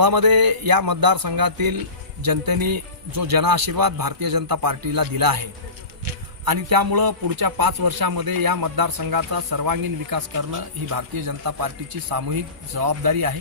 मुळामध्ये या मतदारसंघातील जनतेने जो जनआशीर्वाद भारतीय जनता पार्टीला दिला आहे आणि त्यामुळं पुढच्या 5 वर्षामध्ये या मतदारसंघाचा सर्वांगीण विकास करणं ही भारतीय जनता पार्टीची सामूहिक जबाबदारी आहे।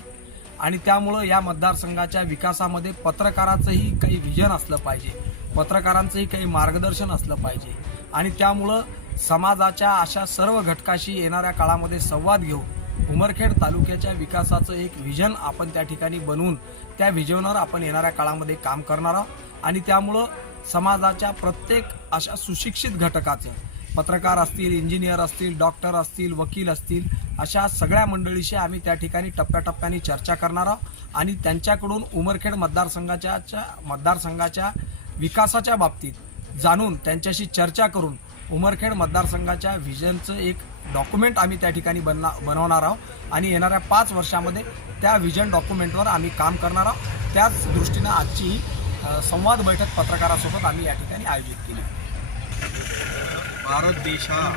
आणि त्यामुळं या मतदारसंघाच्या विकासामध्ये पत्रकाराचंही काही विजन असलं पाहिजे, पत्रकारांचंही काही मार्गदर्शन असलं पाहिजे आणि त्यामुळं समाजाच्या अशा सर्व घटकाशी येणाऱ्या काळामध्ये संवाद घेऊन उमरखेड तालुक्याच्या विकासाचं एक विजन आपण त्या ठिकाणी बनवून त्या विजनवर आपण येणाऱ्या काळामध्ये काम करणार आहोत। आणि त्यामुळं समाजाच्या प्रत्येक अशा सुशिक्षित घटकाचं, पत्रकार असतील, इंजिनियर असतील, डॉक्टर असतील, वकील असतील, अशा सगळ्या मंडळीशी आम्ही त्या ठिकाणी टप्प्याटप्प्याने चर्चा करणार आहोत आणि त्यांच्याकडून उमरखेड मतदारसंघाच्या विकासाच्या बाबतीत जाणून त्यांच्याशी चर्चा करून उमरखेड मतदारसंघाच्या विजनचं एक डॉक्युमेंट आम्ही त्या ठिकाणी बनवणार आहोत आणि येणाऱ्या 5 वर्षामध्ये त्या विजन डॉक्युमेंटवर आम्ही काम करणार आहोत। त्याच दृष्टीनं आजची संवाद बैठक पत्रकारासोबत आम्ही या ठिकाणी आयोजित केली। भारत देश हा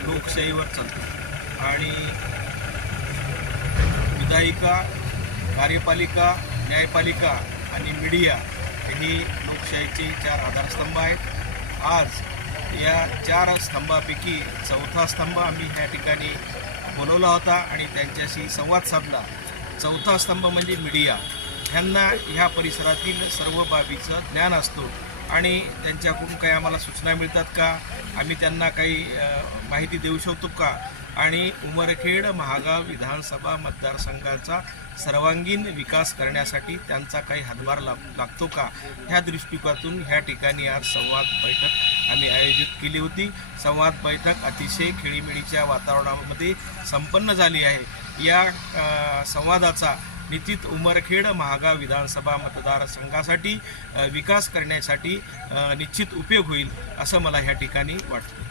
लोकशाहीवर चालतो आणि विधायिका, कार्यपालिका, न्यायपालिका आणि मीडिया ही लोकशाहीचे 4 आधारस्तंभ आहेत। आज या 4 स्तंभापैकी 4था स्तंभ आम्ही ह्या ठिकाणी बोलवला होता आणि त्यांच्याशी संवाद साधला। 4था स्तंभ म्हणजे मीडिया। ह्यांना ह्या परिसरातील सर्व बाबीचं ज्ञान असतो आणि त्यांच्याकडून काही आम्हाला सूचना मिळतात का, आम्ही त्यांना काही माहिती देऊ शकतो का आणि उमरखेड महागाव विधानसभा मतदारसंघाचा सर्वांगीण विकास करण्यासाठी त्यांचा काही हातभार लागतो का, ह्या दृष्टिकोनातून ह्या ठिकाणी आज संवाद बैठक आम्ही आयोजित केली होती। संवाद बैठक अतिशय खेळीमेळीच्या वातावरणामध्ये संपन्न झाली आहे। या संवादाचा निश्चित उमरखेड महागाव विधानसभा मतदारसंघासाठी विकास करण्यासाठी निश्चित उपयोग होईल असं मला ह्या ठिकाणी वाटतं।